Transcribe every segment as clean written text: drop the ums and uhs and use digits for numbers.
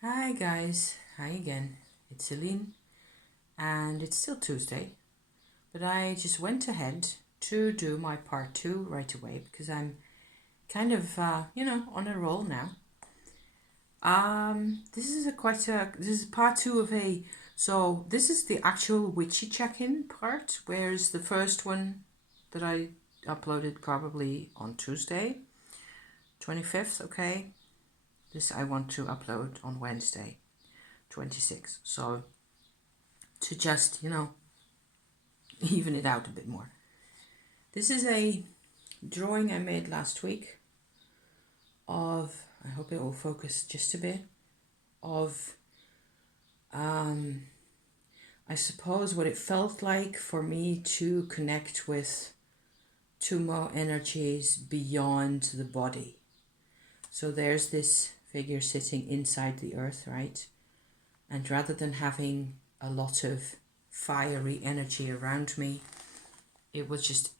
Hi guys, hi again. It's Celine, and it's still Tuesday, but I just went ahead to do my part two right away because I'm kind of, on a roll now. This is part two of so this is the actual witchy check-in part, whereas the first one that I uploaded probably on Tuesday, 25th, okay? This I want to upload on Wednesday, 26th. So to just, even it out a bit more. This is a drawing I made last week of, I hope it will focus just a bit, of, I suppose, what it felt like for me to connect with two more energies beyond the body. So there's this figure sitting inside the earth, right? And rather than having a lot of fiery energy around me, it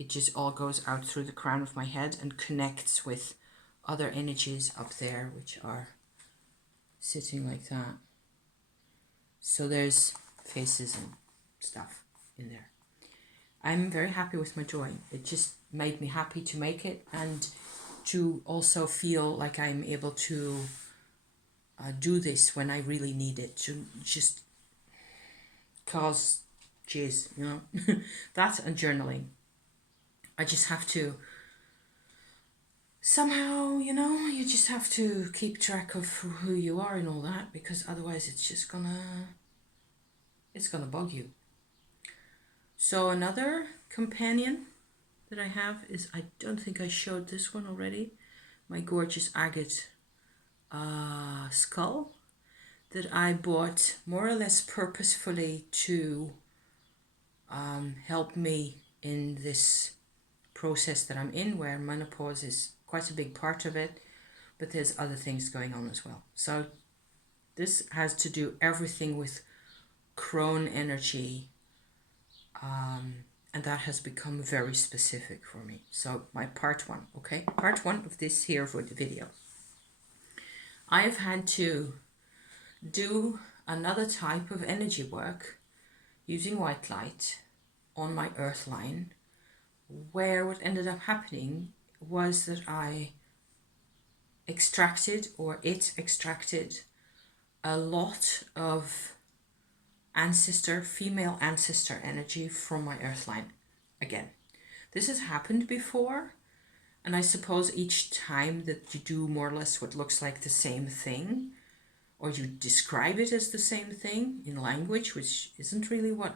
just all goes out through the crown of my head and connects with other energies up there, which are sitting like that. So there's faces and stuff in there. I'm very happy with my drawing. It just made me happy to make it and to also feel like I'm able to do this when I really need it, to just cause jizz, that and journaling. I just have to somehow, you just have to keep track of who you are and all that, because otherwise it's gonna bug you. So another companion that I have is, I don't think I showed this one already, my gorgeous agate skull that I bought more or less purposefully to help me in this process that I'm in, where menopause is quite a big part of it, but there's other things going on as well. So this has to do everything with crone energy, and that has become very specific for me. So my part one, okay? Part one of this here for the video. I have had to do another type of energy work using white light on my earth line, where what ended up happening was that I extracted, or it extracted, a lot of female ancestor energy from my earth line again. This has happened before, and I suppose each time that you do more or less what looks like the same thing, or you describe it as the same thing in language, which isn't really what,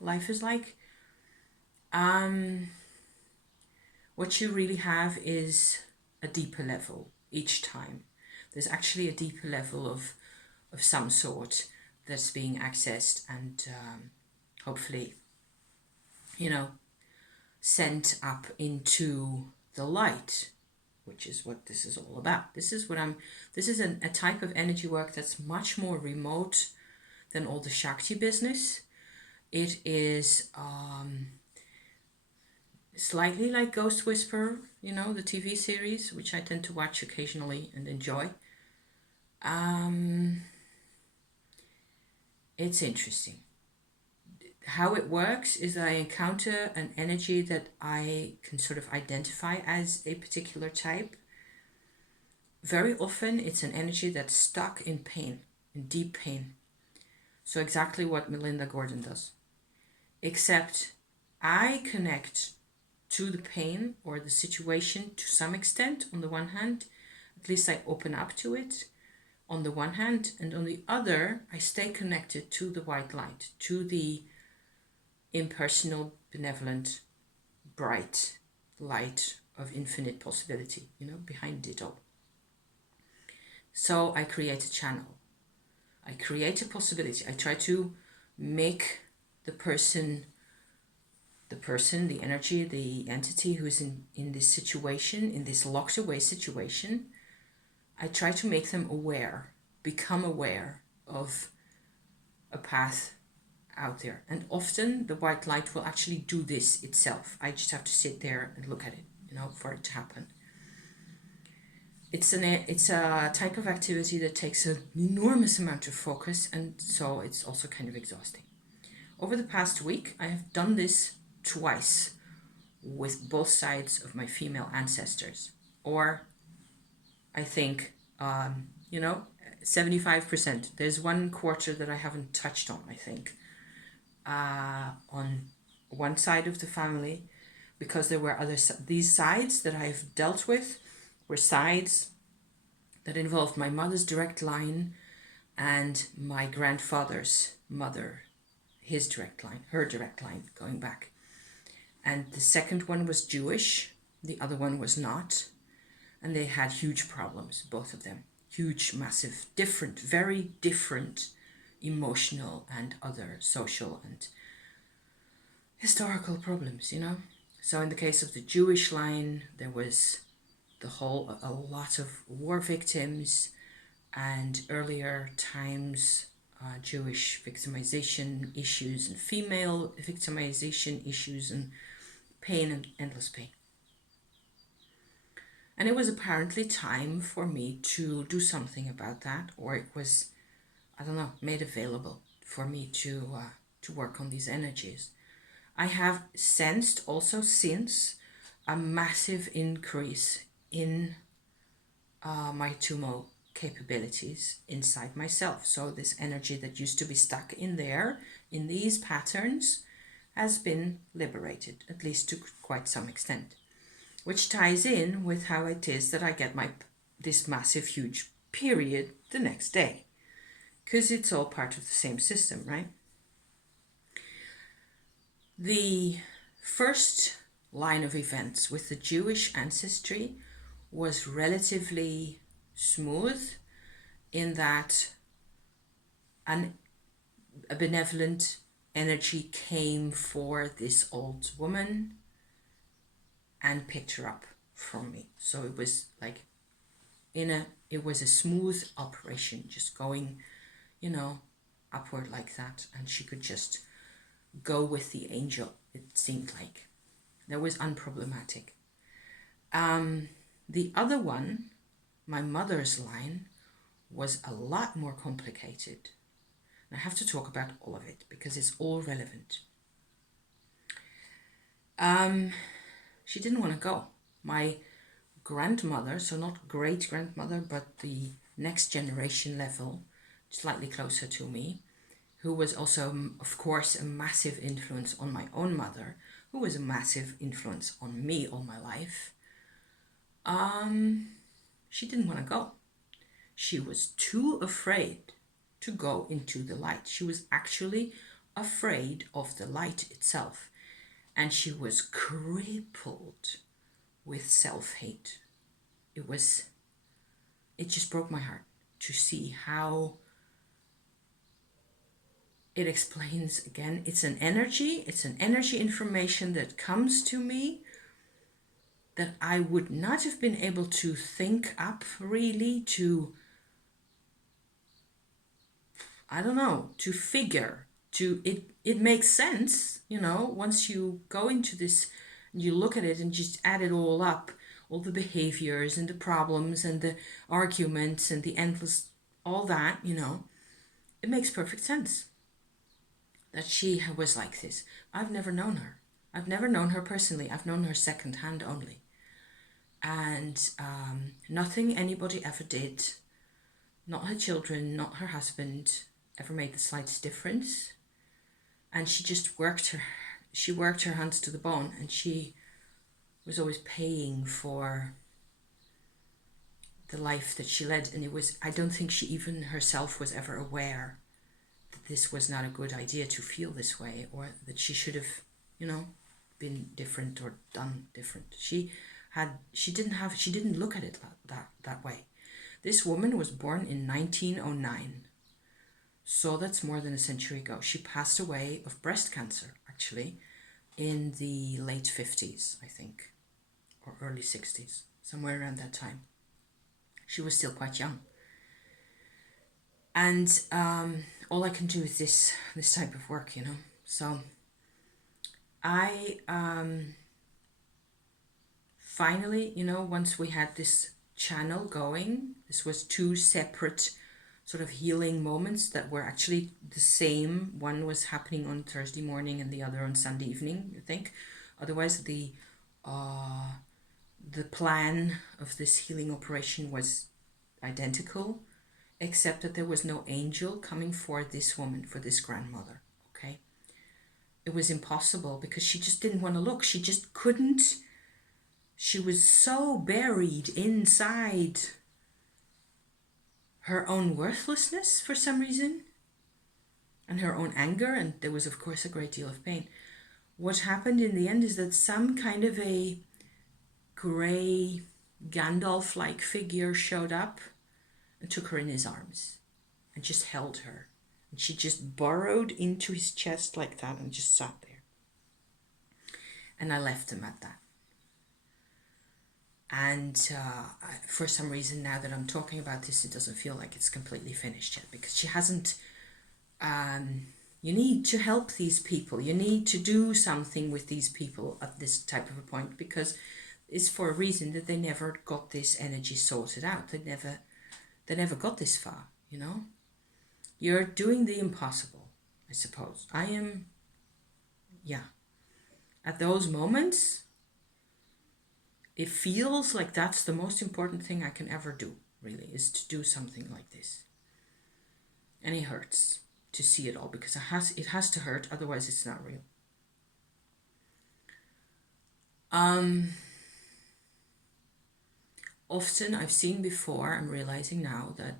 life is like, what you really have is a deeper level each time. There's actually a deeper level of some sort that's being accessed and hopefully, sent up into the light, which is what this is all about. This is a type of energy work that's much more remote than all the Shakti business. It is slightly like Ghost Whisperer, the TV series, which I tend to watch occasionally and enjoy. It's interesting. How it works is that I encounter an energy that I can sort of identify as a particular type. Very often it's an energy that's stuck in pain, in deep pain. So exactly what Melinda Gordon does. Except I connect to the pain or the situation to some extent on the one hand. At least I open up to it on the one hand, and on the other I stay connected to the white light, to the impersonal, benevolent, bright light of infinite possibility, behind it all. So I create a channel. I create a possibility. I try to make the person, the energy, the entity who is in this situation, in this locked away situation, I try to make them aware, become aware of a path out there. And often the white light will actually do this itself. I just have to sit there and look at it, for it to happen. it's a type of activity that takes an enormous amount of focus, and so it's also kind of exhausting. Over the past week, I have done this twice with both sides of my female ancestors, or I think, 75%. There's one quarter that I haven't touched on, I think, on one side of the family, because there were these sides that I've dealt with were sides that involved my mother's direct line and my grandfather's mother, his direct line, her direct line going back. And the second one was Jewish, the other one was not. And they had huge problems, both of them. Huge, massive, different, very different emotional and other social and historical problems, you know? So in the case of the Jewish line, there was a lot of war victims and earlier times Jewish victimization issues and female victimization issues and pain and endless pain. And it was apparently time for me to do something about that, or it was, I don't know, made available for me to work on these energies. I have sensed also since a massive increase in my Tumo capabilities inside myself. So this energy that used to be stuck in there, in these patterns, has been liberated, at least to quite some extent. Which ties in with how it is that I get this massive, huge period the next day. Because it's all part of the same system, right? The first line of events with the Jewish ancestry was relatively smooth in that a benevolent energy came for this old woman and picked her up from me. So it was like it was a smooth operation, just going, upward like that, and she could just go with the angel, it seemed like. That was unproblematic. The other one, my mother's line, was a lot more complicated. And I have to talk about all of it because it's all relevant. She didn't want to go. My grandmother, so not great grandmother, but the next generation level, slightly closer to me, who was also, of course, a massive influence on my own mother, who was a massive influence on me all my life. She didn't want to go. She was too afraid to go into the light. She was actually afraid of the light itself. And she was crippled with self-hate. It just broke my heart to see how it explains, again, it's an energy information that comes to me that I would not have been able to think up really to, I don't know, to figure, it makes sense, once you go into this, you look at it and just add it all up, all the behaviors and the problems and the arguments and the endless, all that, it makes perfect sense that she was like this. I've never known her. I've never known her personally. I've known her secondhand only. And nothing anybody ever did, not her children, not her husband, ever made the slightest difference. And she just worked her hands to the bone, and she was always paying for the life that she led. And I don't think she even herself was ever aware that this was not a good idea to feel this way, or that she should have, been different or done different. She didn't look at it that way. This woman was born in 1909. So that's more than a century ago. She passed away of breast cancer, actually, in the late 50s, I think, or early 60s, somewhere around that time. She was still quite young. And all I can do is this type of work, So I finally, once we had this channel going. This was two separate sort of healing moments that were actually the same. One was happening on Thursday morning and the other on Sunday evening, I think. Otherwise, the plan of this healing operation was identical, except that there was no angel coming for this woman, for this grandmother, okay? It was impossible because she just didn't want to look. She just couldn't. She was so buried inside her own worthlessness for some reason, and her own anger, and there was, of course, a great deal of pain. What happened in the end is that some kind of a grey Gandalf-like figure showed up and took her in his arms and just held her. And she just burrowed into his chest like that and just sat there. And I left him at that. And for some reason, now that I'm talking about this, it doesn't feel like it's completely finished yet, because she hasn't... you need to help these people. You need to do something with these people at this type of a point, because it's for a reason that they never got this energy sorted out. They never got this far, you know? You're doing the impossible, I suppose. I am, yeah. At those moments, it feels like that's the most important thing I can ever do, really, is to do something like this. And it hurts to see it all, because it has to hurt, otherwise it's not real. Often I've seen before, I'm realizing now that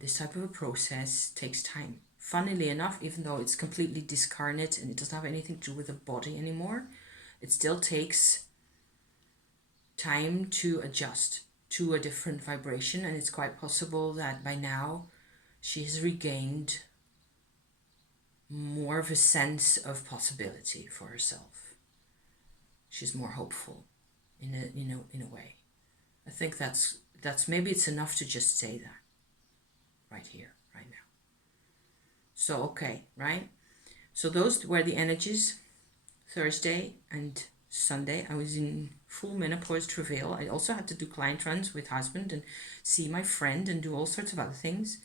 this type of a process takes time. Funnily enough, even though it's completely discarnate and it doesn't have anything to do with the body anymore, it still takes time to adjust to a different vibration, and it's quite possible that by now she has regained more of a sense of possibility for herself. She's more hopeful in a way. I think that's maybe it's enough to just say that right here, right now. So, okay, right? So those were the energies. Thursday and Sunday, I was in full menopause travail. I also had to do client runs with husband and see my friend and do all sorts of other things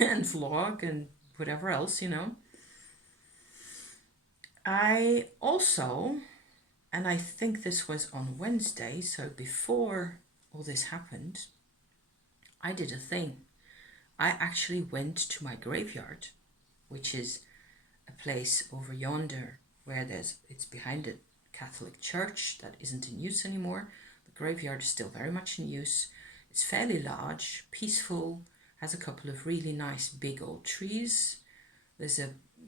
and vlog and whatever else, you know. I also, and I think this was on Wednesday, so before all this happened, I did a thing. I actually went to my graveyard, which is a place over yonder where it's behind a Catholic church that isn't in use anymore. The graveyard is still very much in use. It's fairly large, peaceful, has a couple of really nice big old trees. There's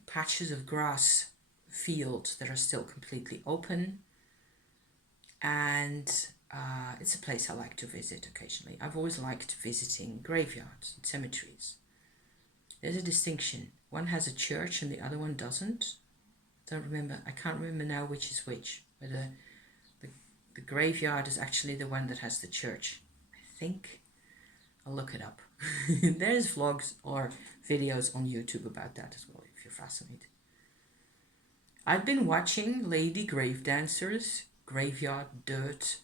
patches of grass fields that are still completely open. And it's a place I like to visit occasionally. I've always liked visiting graveyards and cemeteries. There's a distinction. One has a church and the other one doesn't. I can't remember now which is which. Whether the graveyard is actually the one that has the church. I think. I'll look it up. There's vlogs or videos on YouTube about that as well, if you're fascinated. I've been watching Lady Grave Dancers graveyard dirt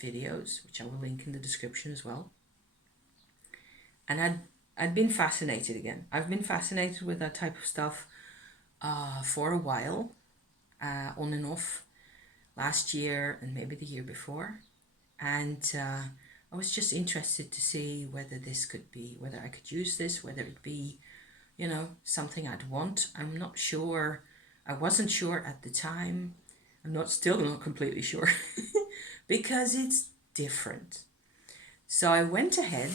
videos, which I will link in the description as well. And I'd been fascinated again. I've been fascinated with that type of stuff for a while, on and off, last year and maybe the year before. And I was just interested to see whether I could use this, whether it be, you know, something I'd want. I'm not sure. I wasn't sure at the time. I'm still not completely sure because it's different. So I went ahead,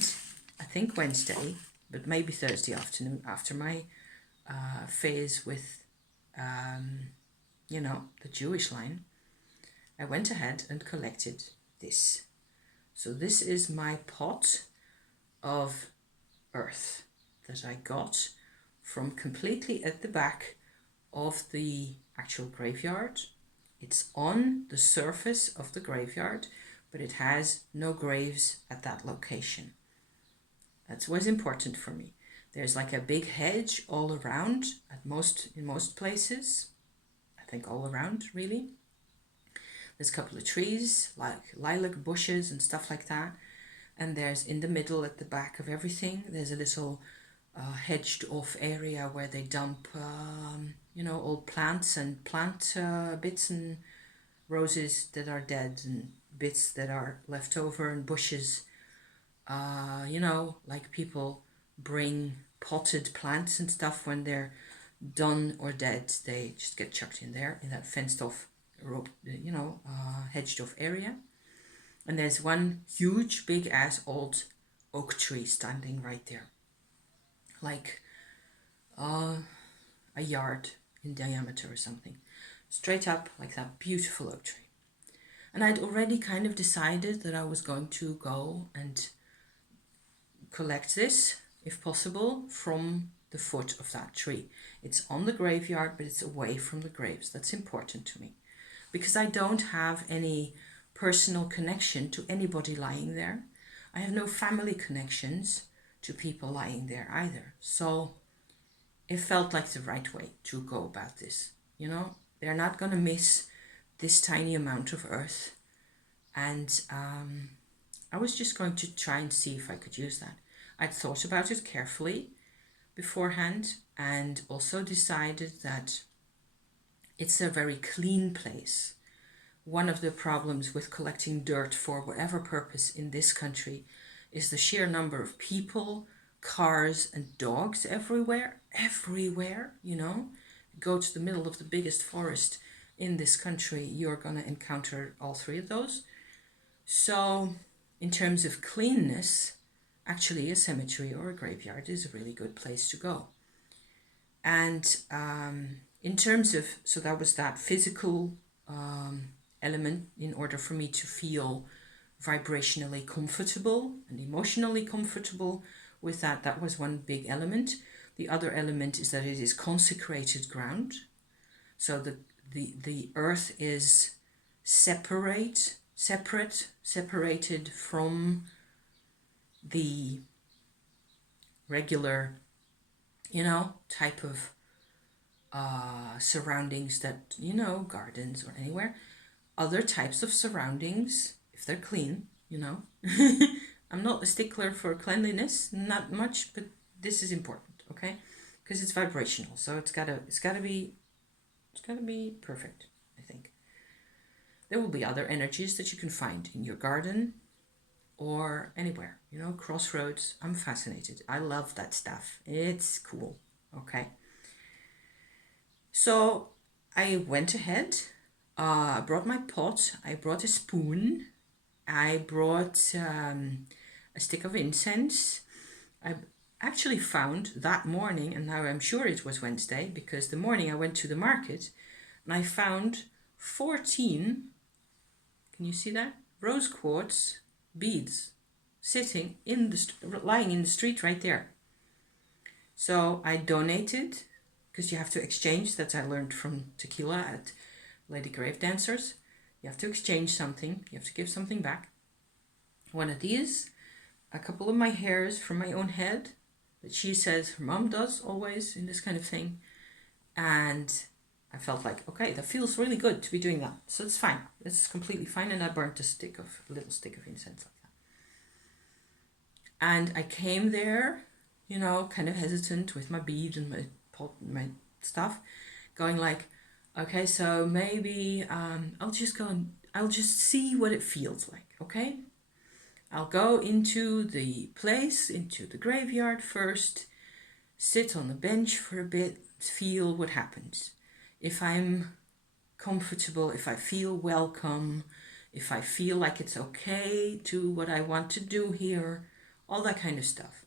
I think Wednesday, but maybe Thursday afternoon after my phase with, the Jewish line. I went ahead and collected this. So this is my pot of earth that I got from completely at the back of the actual graveyard. It's on the surface of the graveyard, but it has no graves at that location. That's what's important for me. There's like a big hedge all around in most places. I think all around, really. There's a couple of trees, like lilac bushes and stuff like that. And there's in the middle at the back of everything, there's a little hedged off area where they dump, old plants and plant bits and roses that are dead and bits that are left over and bushes. Like people bring potted plants and stuff when they're done or dead. They just get chucked in there in that fenced off, hedged off area. And there's one huge, big ass old oak tree standing right there, like a yard in diameter or something, straight up like that beautiful oak tree. And I'd already kind of decided that I was going to go and collect this, if possible, from the foot of that tree. It's on the graveyard, but it's away from the graves. That's important to me because I don't have any personal connection to anybody lying there. I have no family connections to people lying there either. So it felt like the right way to go about this. They're not going to miss this tiny amount of earth. And I was just going to try and see if I could use that. I'd thought about it carefully beforehand and also decided that it's a very clean place. One of the problems with collecting dirt for whatever purpose in this country is the sheer number of people, cars and dogs everywhere. Go to the middle of the biggest forest in this country, you're going to encounter all three of those. So in terms of cleanness, actually a cemetery or a graveyard is a really good place to go. And in terms of, so that was that physical element in order for me to feel vibrationally comfortable and emotionally comfortable with that. That was one big element. The other element is that it is consecrated ground. So the earth is separated from the regular, type of surroundings that, gardens or anywhere. Other types of surroundings, if they're clean, I'm not a stickler for cleanliness, not much, but this is important, okay? Because it's vibrational, so it's gotta be perfect, I think. There will be other energies that you can find in your garden or anywhere, crossroads. I'm fascinated. I love that stuff. It's cool, okay? So I went ahead, I brought my pot, I brought a spoon, I brought a stick of incense. I actually found that morning, and now I'm sure it was Wednesday, because the morning I went to the market and I found 14, can you see that? Rose quartz beads sitting lying in the street right there. So I donated, because you have to exchange, that I learned from tequila at Lady Grave Dancers. You have to exchange something, you have to give something back. One of these, a couple of my hairs from my own head that she says her mom does always in this kind of thing. And I felt like, okay, that feels really good to be doing that. So it's fine. It's completely fine. And I burnt a little stick of incense like that. And I came there, kind of hesitant with my bead and my pot and my stuff, going like, okay, so maybe I'll just see what it feels like, okay? I'll go into the graveyard first, sit on the bench for a bit, feel what happens. If I'm comfortable, if I feel welcome, if I feel like it's okay to what I want to do here, all that kind of stuff.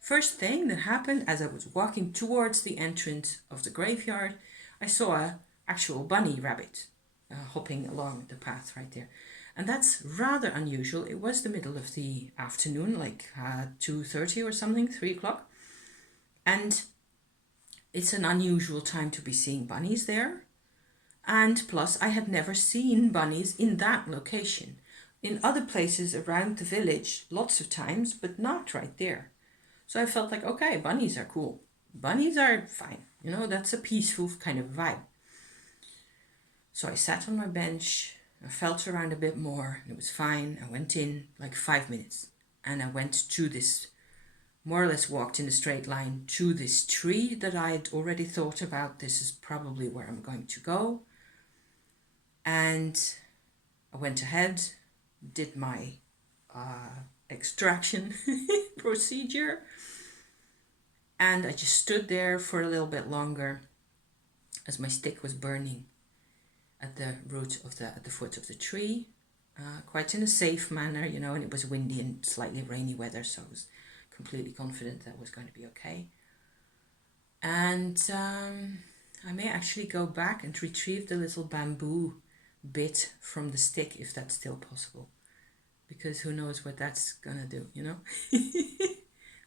First thing that happened as I was walking towards the entrance of the graveyard, I saw an actual bunny rabbit hopping along the path right there. And that's rather unusual. It was the middle of the afternoon, like 2:30 or something, 3 o'clock. And it's an unusual time to be seeing bunnies there. And plus, I had never seen bunnies in that location. In other places around the village, lots of times, but not right there. So I felt like, okay, bunnies are cool. Bunnies are fine. That's a peaceful kind of vibe. So I sat on my bench, I felt around a bit more and it was fine. I went in like 5 minutes and I went to this, more or less walked in a straight line to this tree that I'd already thought about. This is probably where I'm going to go. And I went ahead, did my extraction procedure, and I just stood there for a little bit longer as my stick was burning at the root of at the foot of the tree, quite in a safe manner, you know, and it was windy and slightly rainy weather, so I was completely confident that was going to be okay. And I may actually go back and retrieve the little bamboo bit from the stick if that's still possible, because who knows what that's gonna do, you know.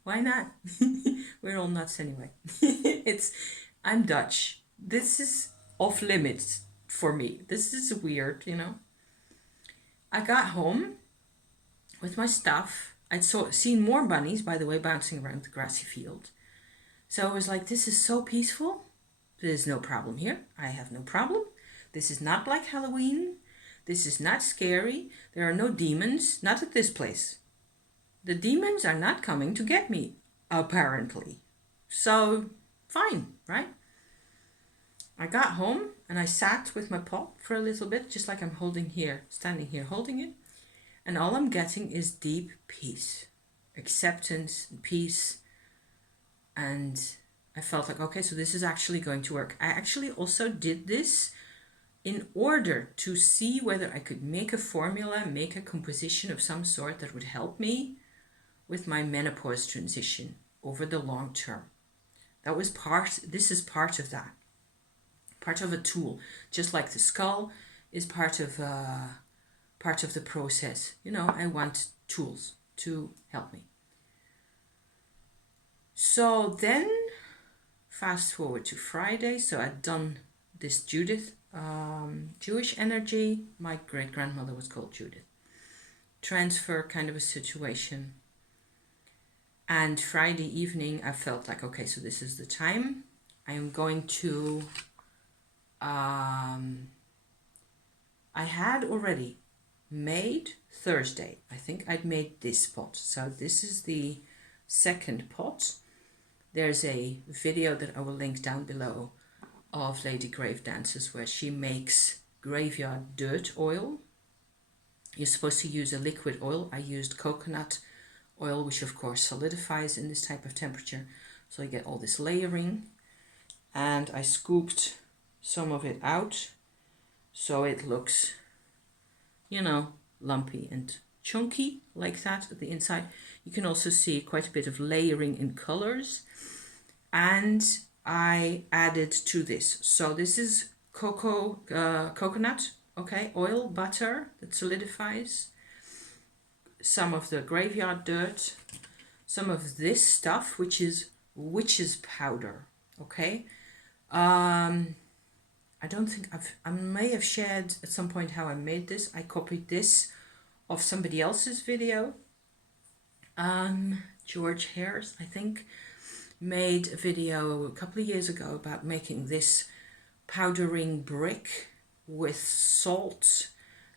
Why not? We're all nuts anyway. I'm Dutch. This is off limits for me. This is weird, you know. I got home with my stuff. I'd seen more bunnies, by the way, bouncing around the grassy field. So I was like, this is so peaceful. There's no problem here. I have no problem. This is not like Halloween. This is not scary. There are no demons, not at this place. The demons are not coming to get me, apparently. So, fine, right? I got home and I sat with my pot for a little bit, just like I'm standing here holding it. And all I'm getting is deep peace, acceptance, and peace. And I felt like, okay, so this is actually going to work. I actually also did this in order to see whether I could make a formula, make a composition of some sort that would help me with my menopause transition over the long term. This is part of that. Part of a tool, just like the skull is part of the process. You know, I want tools to help me. So then, fast forward to Friday. So I'd done this Judith, Jewish energy. My great grandmother was called Judith. Transfer kind of a situation. And Friday evening, I felt like, okay, so this is the time. I am going to. I had already made Thursday. I think I'd made this pot. So this is the second pot. There's a video that I will link down below of Lady Grave Dances where she makes graveyard dirt oil. You're supposed to use a liquid oil. I used coconut oil, which of course solidifies in this type of temperature. So you get all this layering. And I scooped some of it out so it looks, you know, lumpy and chunky like that at the inside. You can also see quite a bit of layering in colors. And I added to this. So this is coconut, okay, oil, butter that solidifies, some of the graveyard dirt, some of this stuff, which is witch's powder, okay. I don't think I may have shared at some point how I made this. I copied this off somebody else's video. George Harris, I think, made a video a couple of years ago about making this powdering brick with salt,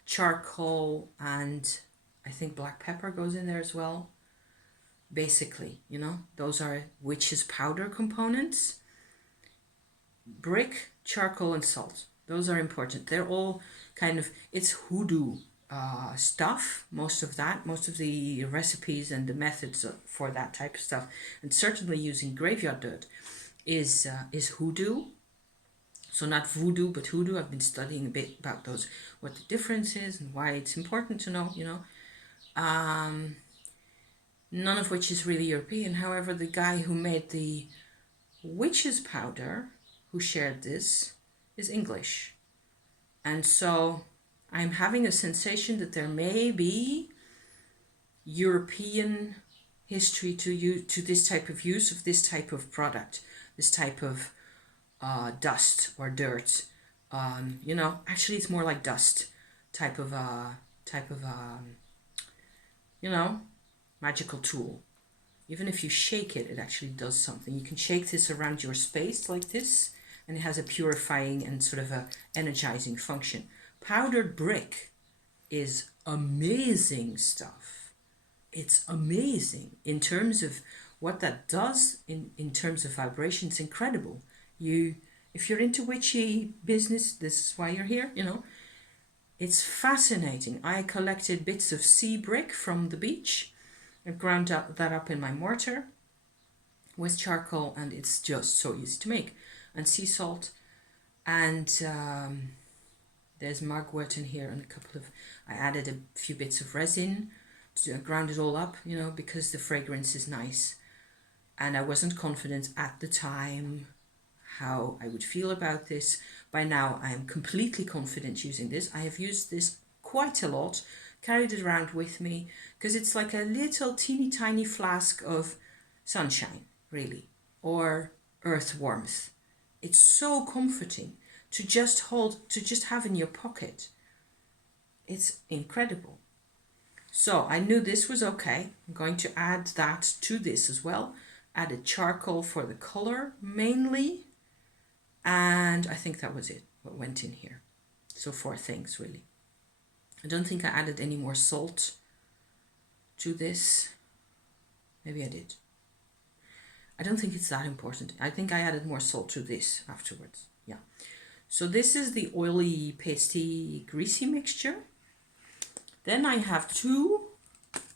charcoal, and I think black pepper goes in there as well. Basically, you know, those are witch's powder components. Brick, charcoal, and salt. Those are important. They're all kind of, it's hoodoo stuff, most of the recipes and the methods for that type of stuff, and certainly using graveyard dirt is hoodoo. So not voodoo, but hoodoo. I've been studying a bit about those, what the difference is and why it's important to know, you know. None of which is really European. However, the guy who made the witch's powder, who shared this, is English. And so I'm having a sensation that there may be European history to this type of use of this type of product, this type of dust or dirt. You know, actually it's more like dust type of you know, magical tool. Even if you shake it, it actually does something. You can shake this around your space like this, and it has a purifying and sort of a energizing function. Powdered brick is amazing stuff. It's amazing in terms of what that does in terms of vibration. It's incredible. If you're into witchy business, this is why you're here, you know. It's fascinating. I collected bits of sea brick from the beach. I ground that up in my mortar with charcoal, and it's just so easy to make. And sea salt, and there's mugwort in here, and I added a few bits of resin to ground it all up, you know, because the fragrance is nice. And I wasn't confident at the time how I would feel about this. By now I am completely confident using this. I have used this quite a lot, carried it around with me, because it's like a little teeny tiny flask of sunshine, really, or earth warmth. It's so comforting to just have in your pocket. It's incredible. So I knew this was okay. I'm going to add that to this as well. Added charcoal for the color mainly. And I think that was it, what went in here. So 4 things really. I don't think I added any more salt to this. Maybe I did. I don't think it's that important. I think I added more salt to this afterwards. Yeah. So this is the oily, pasty, greasy mixture. Then I have 2,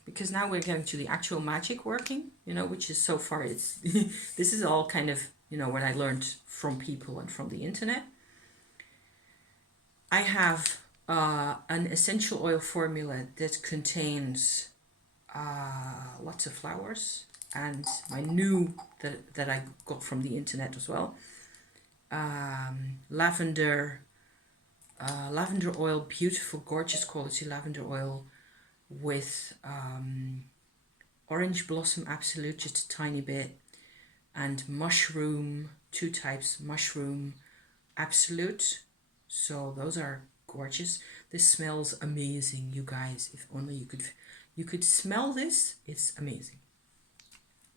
because now we're getting to the actual magic working, you know, which is so far, it's this is all kind of, you know, what I learned from people and from the internet. I have an essential oil formula that contains lots of flowers, and my new that I got from the internet as well. Lavender oil, beautiful, gorgeous quality lavender oil with orange blossom absolute, just a tiny bit, and mushroom, 2 types, mushroom absolute. So those are gorgeous. This smells amazing, you guys. If only you could smell this. It's amazing.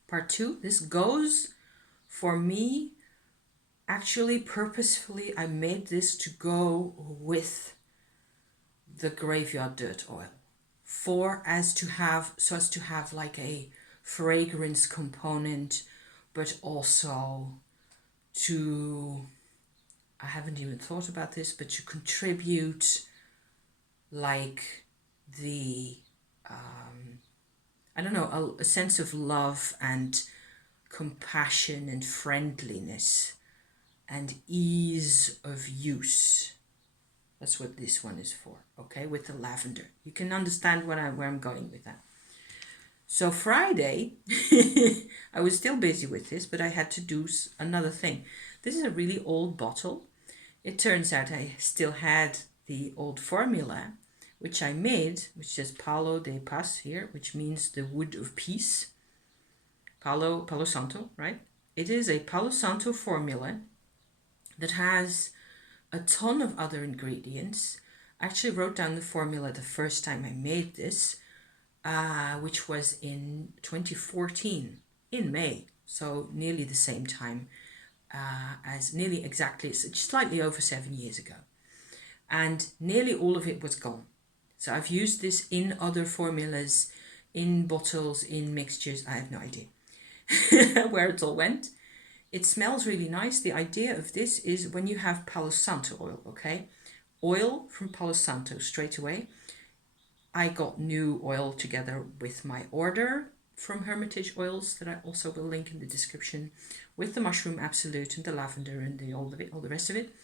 Part 2, this goes for me. Actually, purposefully, I made this to go with the graveyard dirt oil, so as to have like a fragrance component, but also to, I haven't even thought about this, but to contribute like the, I don't know, a sense of love and compassion and friendliness and ease of use. That's what this one is for, okay, with the lavender. You can understand where I'm going with that. So Friday, I was still busy with this, but I had to do another thing. This is a really old bottle. It turns out I still had the old formula, which I made, which says Palo de Paz here, which means the wood of peace. Palo Santo, right? It is a Palo Santo formula that has a ton of other ingredients. I actually wrote down the formula the first time I made this, which was in 2014, in May. So nearly the same time as nearly exactly, slightly over 7 years ago. And nearly all of it was gone. So I've used this in other formulas, in bottles, in mixtures. I have no idea where it all went. It smells really nice. The idea of this is when you have Palo Santo oil, okay? Oil from Palo Santo straight away. I got new oil together with my order from Hermitage Oils that I also will link in the description, with the mushroom absolute and the lavender and all the rest of it.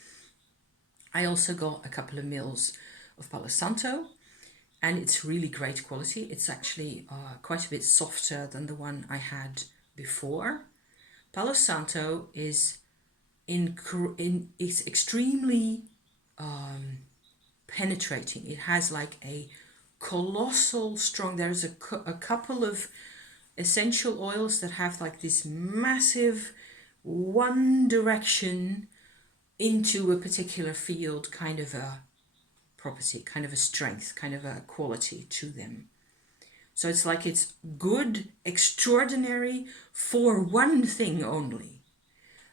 I also got a couple of mils of Palo Santo, and it's really great quality. It's actually quite a bit softer than the one I had before. Palo Santo is it's extremely penetrating. It has like a colossal strong, there's a couple of essential oils that have like this massive one direction into a particular field kind of a property, kind of a strength, kind of a quality to them. So it's like it's good, extraordinary for one thing only.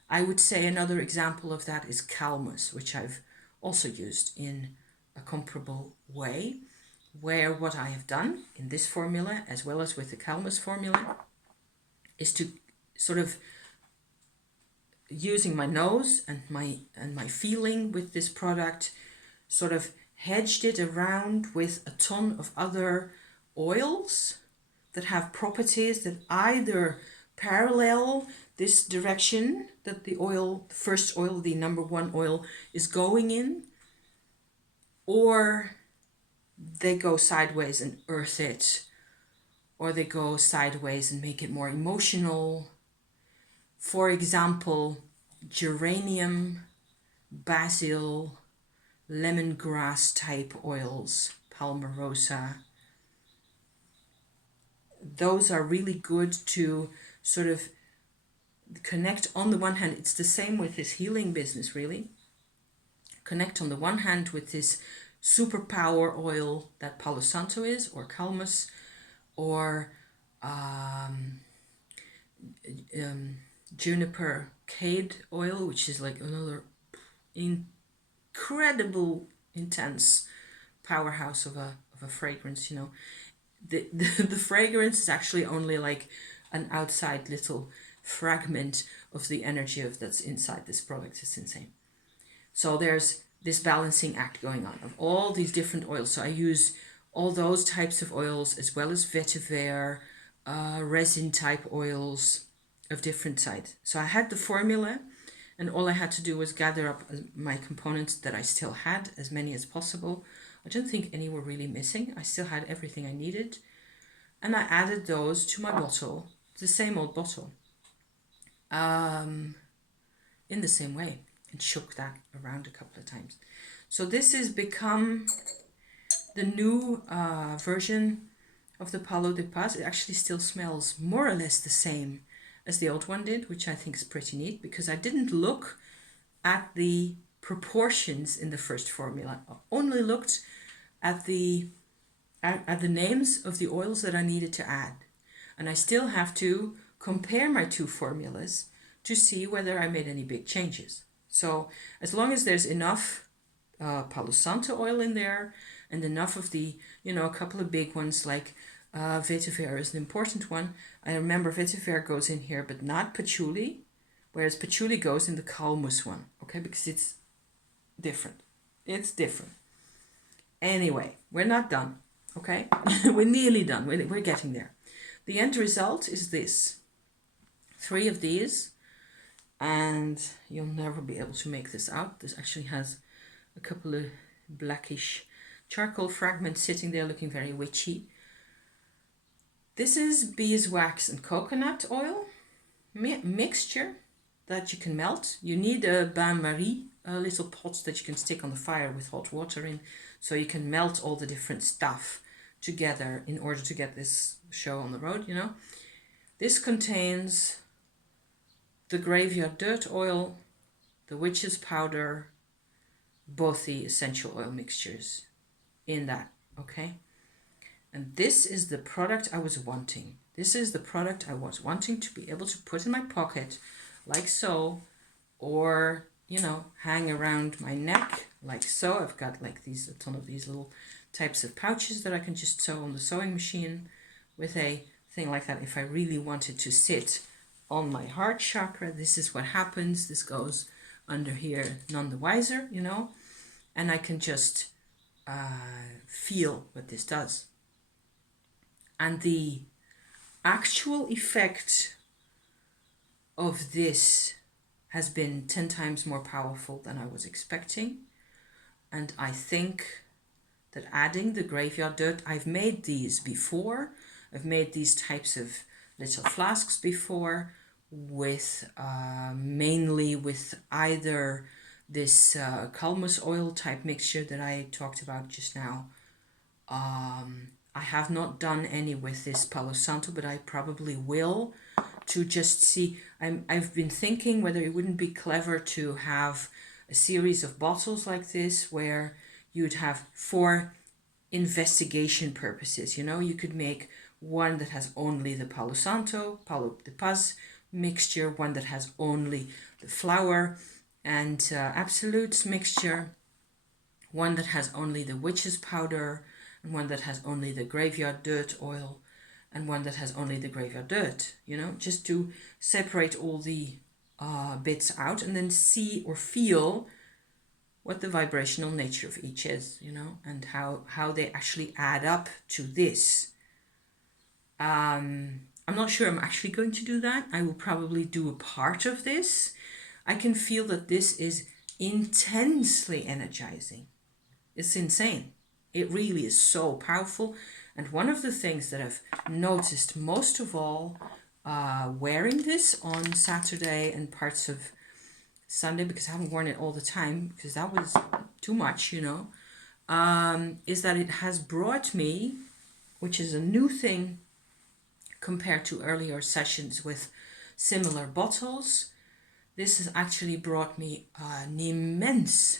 I would say another example of that is calmus, which I've also used in a comparable way, where what I have done in this formula, as well as with the Calmus formula, is to sort of, using my nose and my feeling with this product, sort of hedged it around with a ton of other oils that have properties that either parallel this direction that the oil, the first oil, the number one oil, is going in, or they go sideways and earth it, or they go sideways and make it more emotional. For example, geranium, basil, lemongrass type oils, palmarosa. Those are really good to sort of connect. On the one hand, it's the same with this healing business, really. Connect on the one hand with this superpower oil that Palo Santo is, or Calmus, or juniper cade oil, which is like another incredible, intense powerhouse of a fragrance. You know, the fragrance is actually only like an outside little fragment of the energy of that's inside this product. It's insane. So there's this balancing act going on of all these different oils. So I use all those types of oils, as well as vetiver, resin type oils of different types. So I had the formula, and all I had to do was gather up my components that I still had, as many as possible. I don't think any were really missing. I still had everything I needed. And I added those to my bottle, the same old bottle, in the same way, and shook that around a couple of times. So this has become the new version of the Palo de Paz. It actually still smells more or less the same as the old one did, which I think is pretty neat, because I didn't look at the proportions in the first formula. I only looked at the names of the oils that I needed to add. And I still have to compare my two formulas to see whether I made any big changes. So as long as there's enough Palo Santo oil in there, and enough of the, a couple of big ones like vetiver is an important one. I remember vetiver goes in here, but not patchouli, whereas patchouli goes in the Calmus one, okay, because it's different. It's different. Anyway, we're not done, okay? We're nearly done. We're getting there. The end result is this. 3 of these, and you'll never be able to make this out. This actually has a couple of blackish charcoal fragments sitting there looking very witchy. This is beeswax and coconut oil mixture that you can melt. You need a bain-marie, little pots that you can stick on the fire with hot water in, so you can melt all the different stuff together in order to get this show on the road, This contains the graveyard dirt oil, the witch's powder, both the essential oil mixtures in that, okay? And this is the product I was wanting. This is the product I was wanting to be able to put in my pocket, like so, or, hang around my neck, like so. I've got like a ton of these little types of pouches that I can just sew on the sewing machine with a thing like that. If I really wanted to sit on my heart chakra, this is what happens. This goes under here, none the wiser, and I can just feel what this does. And the actual effect of this has been 10 times more powerful than I was expecting. And I think that adding the graveyard dirt, I've made these before. I've made these types of little flasks before with mainly with either this Calmus oil type mixture that I talked about just now. I have not done any with this Palo Santo, but I probably will, to just see. I've been thinking whether it wouldn't be clever to have a series of bottles like this where you'd have, for investigation purposes, you could make one that has only the Palo Santo, Palo de Paz mixture, one that has only the flower and absolutes mixture, one that has only the witch's powder, and one that has only the graveyard dirt oil, and one that has only the graveyard dirt, you know, just to separate all the bits out and then see or feel what the vibrational nature of each is, you know, and how they actually add up to this. I'm not sure I'm actually going to do that. I will probably do a part of this. I can feel that this is intensely energizing. It's insane. It really is so powerful. And one of the things that I've noticed most of all wearing this on Saturday and parts of Sunday, because I haven't worn it all the time because that was too much, you know, is that it has brought me, which is a new thing compared to earlier sessions with similar bottles, this has actually brought me an immense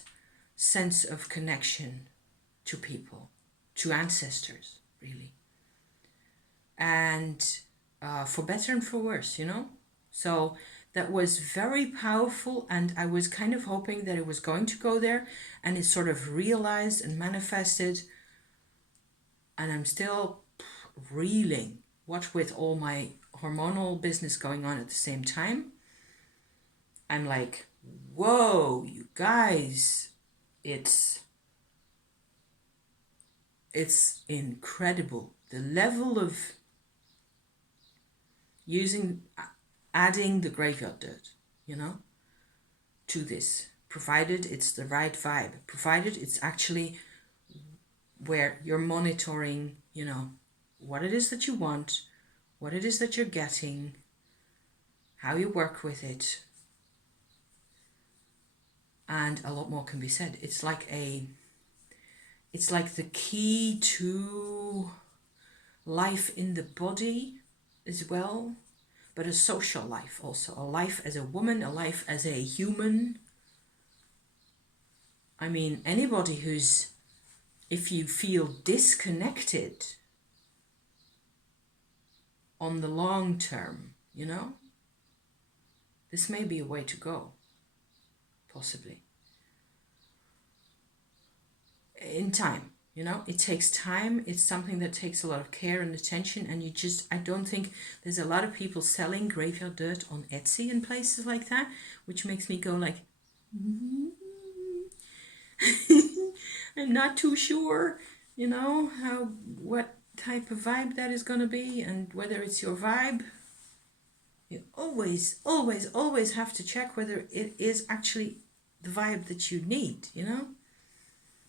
sense of connection to people, to ancestors, really. And for better and for worse, you know? So that was very powerful, and I was kind of hoping that it was going to go there, and it sort of realized and manifested, and I'm still reeling, what with all my hormonal business going on at the same time. I'm like, whoa, you guys, it's incredible. The level of adding the graveyard dirt, you know, to this, provided it's the right vibe, provided it's actually where you're monitoring, you know, what it is that you want, what it is that you're getting, how you work with it, and a lot more can be said. It's like the key to life in the body as well, but a social life also, a life as a woman, a life as a human. I mean, anybody who's, if you feel disconnected on the long term, you know, this may be a way to go, possibly. In time, you know, it takes time. It's something that takes a lot of care and attention, and I don't think there's a lot of people selling graveyard dirt on Etsy and places like that, which makes me go like, I'm not too sure, you know, what type of vibe that is going to be, and whether it's your vibe. You always, always, always have to check whether it is actually the vibe that you need, you know.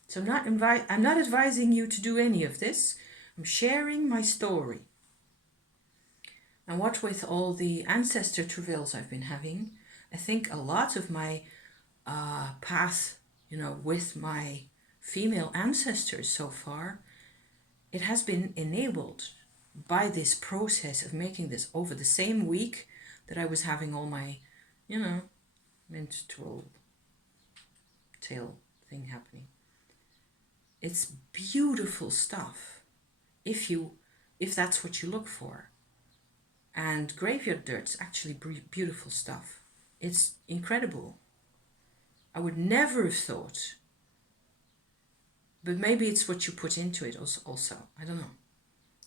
So I'm not advising you to do any of this. I'm sharing my story. And what with all the ancestor travails I've been having, I think a lot of my path, you know, with my female ancestors so far, it has been enabled by this process of making this over the same week that I was having all my, you know, menstrual tail thing happening. It's beautiful stuff if that's what you look for. And graveyard dirt's actually beautiful stuff. It's incredible. I would never have thought, but maybe it's what you put into it also. I don't know.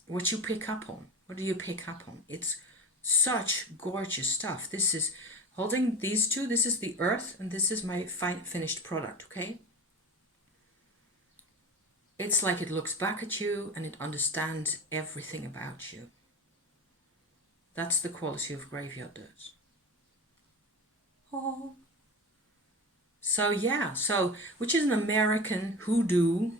What you pick up on. What do you pick up on? It's such gorgeous stuff. This is, holding these two, this is the earth, and this is my finished product, okay? It's like it looks back at you and it understands everything about you. That's the quality of graveyard dirt. Oh. So yeah, which is an American hoodoo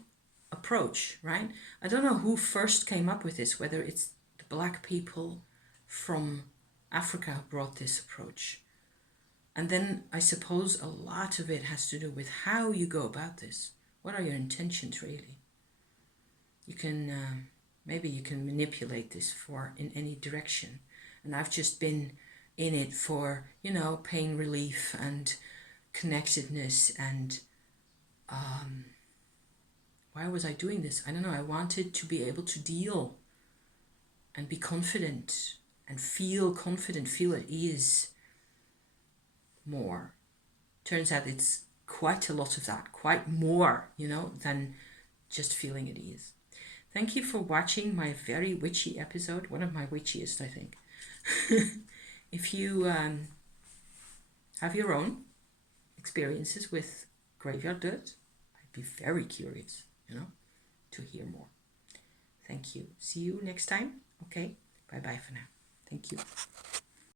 approach, right? I don't know who first came up with this, whether it's the black people from Africa who brought this approach. And then I suppose a lot of it has to do with how you go about this. What are your intentions really? You can, maybe you can manipulate this in any direction. And I've just been in it for, you know, pain relief and connectedness and, why was I doing this? I don't know. I wanted to be able to deal and be confident and feel confident, feel at ease more. Turns out it's quite a lot of that, quite more, you know, than just feeling at ease. Thank you for watching my very witchy episode, one of my witchiest, I think. If you have your own experiences with graveyard dirt, I'd be very curious, you know, to hear more. Thank you. See you next time. Okay. Bye-bye for now. Thank you.